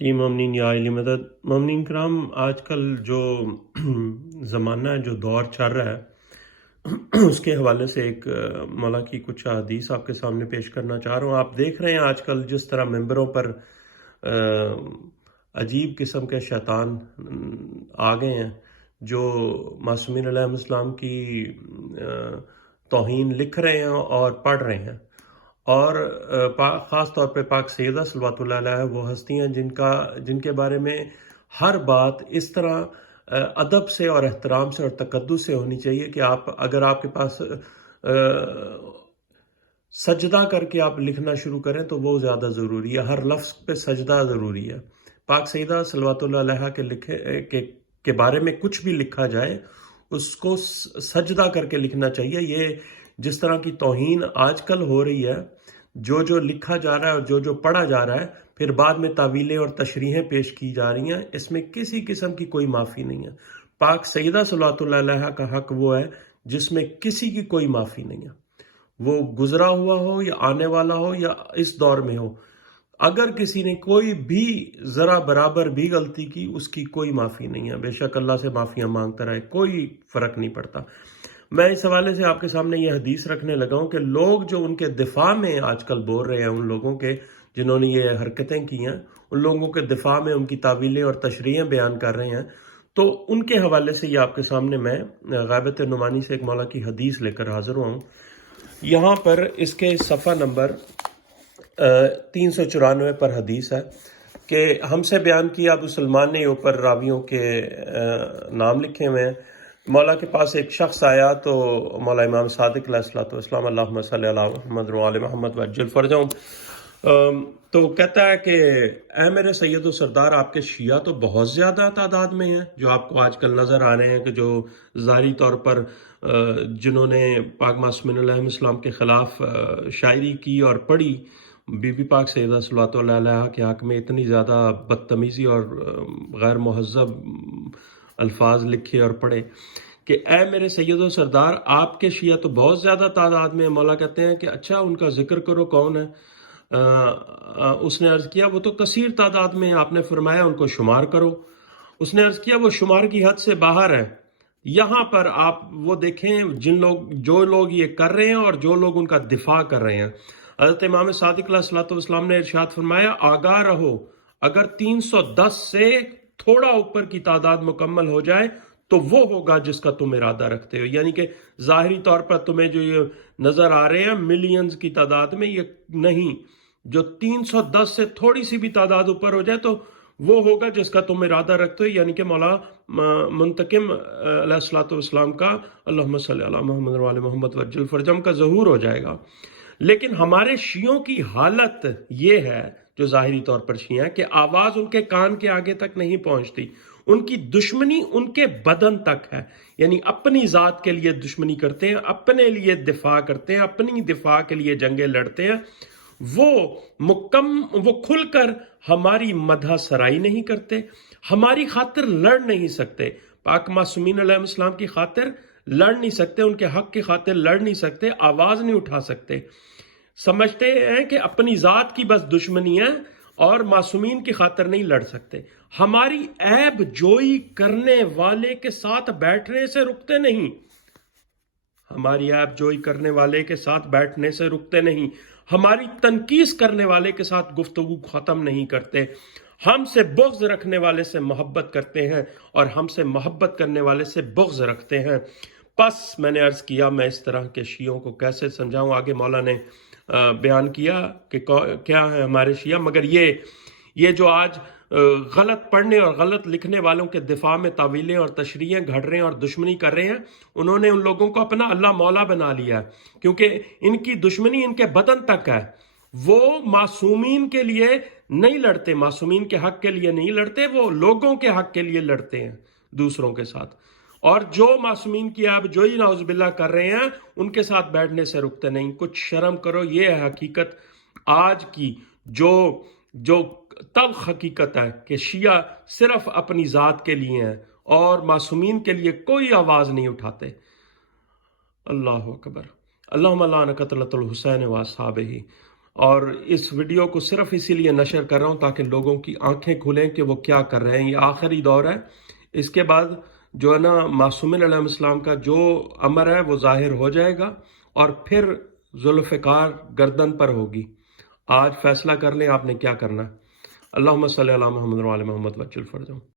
جی ممنین یا علی مدد ممنین کرام، آج کل جو زمانہ ہے، جو دور چل رہا ہے اس کے حوالے سے ایک مولا کی کچھ احادیث آپ کے سامنے پیش کرنا چاہ رہا ہوں۔ آپ دیکھ رہے ہیں آج کل جس طرح ممبروں پر عجیب قسم کے شیطان آ گئے ہیں، جو معصومین علیہ السلام کی توہین لکھ رہے ہیں اور پڑھ رہے ہیں، اور خاص طور پہ پاک سیدہ صلوات اللہ علیہ وہ ہستیاں جن کے بارے میں ہر بات اس طرح ادب سے اور احترام سے اور تقدس سے ہونی چاہیے کہ اگر آپ کے پاس سجدہ کر کے آپ لکھنا شروع کریں تو وہ زیادہ ضروری ہے، ہر لفظ پہ سجدہ ضروری ہے۔ پاک سیدہ صلوات اللہ علیہ کے بارے میں کچھ بھی لکھا جائے اس کو سجدہ کر کے لکھنا چاہیے۔ یہ جس طرح کی توہین آج کل ہو رہی ہے، جو لکھا جا رہا ہے اور جو پڑھا جا رہا ہے، پھر بعد میں تعویلیں اور تشریحیں پیش کی جا رہی ہیں، اس میں کسی قسم کی کوئی معافی نہیں ہے۔ پاک سیدہ صلوات اللہ علیہ کا حق وہ ہے جس میں کسی کی کوئی معافی نہیں ہے، وہ گزرا ہوا ہو یا آنے والا ہو یا اس دور میں ہو۔ اگر کسی نے کوئی بھی ذرا برابر بھی غلطی کی، اس کی کوئی معافی نہیں ہے، بے شک اللہ سے معافیاں مانگتا رہے، کوئی فرق نہیں پڑتا۔ میں اس حوالے سے آپ کے سامنے یہ حدیث رکھنے لگا ہوں کہ لوگ جو ان کے دفاع میں آج کل بول رہے ہیں، ان لوگوں کے جنہوں نے یہ حرکتیں کی ہیں، ان لوگوں کے دفاع میں ان کی تعویلیں اور تشریحیں بیان کر رہے ہیں، تو ان کے حوالے سے یہ آپ کے سامنے میں غیبت نعمانی سے ایک مولا کی حدیث لے کر حاضر ہوا ہوں۔ یہاں پر اس کے صفحہ نمبر 394 پر حدیث ہے کہ ہم سے بیان کیا ابو سلمان نے، اوپر راویوں کے نام لکھے ہوئے ہیں۔ مولا کے پاس ایک شخص آیا تو مولا امام صادق علیہ السلام اللہم صلی علی محمد وعلی محمد وعجل فرجہم، تو کہتا ہے کہ اے میرے سید و سردار، آپ کے شیعہ تو بہت زیادہ تعداد میں ہیں جو آپ کو آج کل نظر آ رہے ہیں، کہ جو ظاہری طور پر جنہوں نے پاک معصومین علیہ السلام کے خلاف شاعری کی اور پڑھی، بی بی پاک سیدہ صلوات اللہ علیہ کے حق میں اتنی زیادہ بدتمیزی اور غیر مہذب الفاظ لکھے اور پڑھے کہ اے میرے سید و سردار، آپ کے شیعہ تو بہت زیادہ تعداد میں۔ مولا کہتے ہیں کہ اچھا ان کا ذکر کرو، کون ہے؟ اس نے عرض کیا وہ تو کثیر تعداد میں ہیں۔ آپ نے فرمایا ان کو شمار کرو۔ اس نے عرض کیا وہ شمار کی حد سے باہر ہے۔ یہاں پر آپ وہ دیکھیں جو لوگ یہ کر رہے ہیں اور جو لوگ ان کا دفاع کر رہے ہیں۔ حضرت امام صادق علیہ السلام نے ارشاد فرمایا آگاہ رہو، اگر 310 سے تھوڑا اوپر کی تعداد مکمل ہو جائے تو وہ ہوگا جس کا تم ارادہ رکھتے ہو، یعنی کہ ظاہری طور پر تمہیں جو یہ نظر آ رہے ہیں ملینز کی تعداد میں، یہ نہیں، جو 310 سے تھوڑی سی بھی تعداد اوپر ہو جائے تو وہ ہوگا جس کا تم ارادہ رکھتے ہو، یعنی کہ مولا منتقم علیہ السلام کا اللہم صلی علی محمد وعلی محمد وعجل فرجہم کا ظہور ہو جائے گا۔ لیکن ہمارے شیعوں کی حالت یہ ہے، جو ظاہری طور پر شیعہ ہیں، کہ آواز ان کے کان کے آگے تک نہیں پہنچتی، ان کی دشمنی ان کے بدن تک ہے، یعنی اپنی ذات کے لیے دشمنی کرتے ہیں، اپنے لیے دفاع کرتے ہیں، اپنی دفاع کے لیے جنگیں لڑتے ہیں۔ وہ کھل کر ہماری مدح سرائی نہیں کرتے، ہماری خاطر لڑ نہیں سکتے، پاک معصومین علیہ السلام کی خاطر لڑ نہیں سکتے، ان کے حق کی خاطر لڑ نہیں سکتے، آواز نہیں اٹھا سکتے، سمجھتے ہیں کہ اپنی ذات کی بس دشمنی ہے اور معصومین کی خاطر نہیں لڑ سکتے۔ ہماری عیب جوئی کرنے والے کے ساتھ بیٹھنے سے رکتے نہیں، ہماری عیب جوئی کرنے والے کے ساتھ بیٹھنے سے رکتے نہیں، ہماری تنقیص کرنے والے کے ساتھ گفتگو ختم نہیں کرتے، ہم سے بغض رکھنے والے سے محبت کرتے ہیں اور ہم سے محبت کرنے والے سے بغض رکھتے ہیں۔ پس میں نے عرض کیا میں اس طرح کے شیعوں کو کیسے سمجھاؤں؟ آگے مولا نے بیان کیا کہ کیا ہے ہمارے شیعہ، مگر یہ جو آج غلط پڑھنے اور غلط لکھنے والوں کے دفاع میں تعویلیں اور تشریحیں گھڑ رہے ہیں اور دشمنی کر رہے ہیں، انہوں نے ان لوگوں کو اپنا اللہ مولا بنا لیا ہے، کیونکہ ان کی دشمنی ان کے بدن تک ہے۔ وہ معصومین کے لیے نہیں لڑتے، معصومین کے حق کے لیے نہیں لڑتے، وہ لوگوں کے حق کے لیے لڑتے ہیں دوسروں کے ساتھ، اور جو معصومین کی آپ جو ہی نعوذ باللہ کر رہے ہیں ان کے ساتھ بیٹھنے سے رکتے نہیں۔ کچھ شرم کرو، یہ ہے حقیقت آج کی، جو تلخ حقیقت ہے کہ شیعہ صرف اپنی ذات کے لیے ہیں اور معصومین کے لیے کوئی آواز نہیں اٹھاتے۔ اللہ اکبر۔ اللہم لعن قتلۃ الحسین و اصحابہ، اور اس ویڈیو کو صرف اسی لیے نشر کر رہا ہوں تاکہ لوگوں کی آنکھیں کھلیں کہ وہ کیا کر رہے ہیں. یہ آخری دور ہے. اس کے بعد جو ہے نا معصومین علیہ السلام کا جو امر ہے وہ ظاہر ہو جائے گا اور پھر ذوالفقار گردن پر ہوگی. آج فیصلہ کر لیں آپ نے کیا کرنا ہے. اللہم صلی علی محمد و علی محمد وجل فرجہم.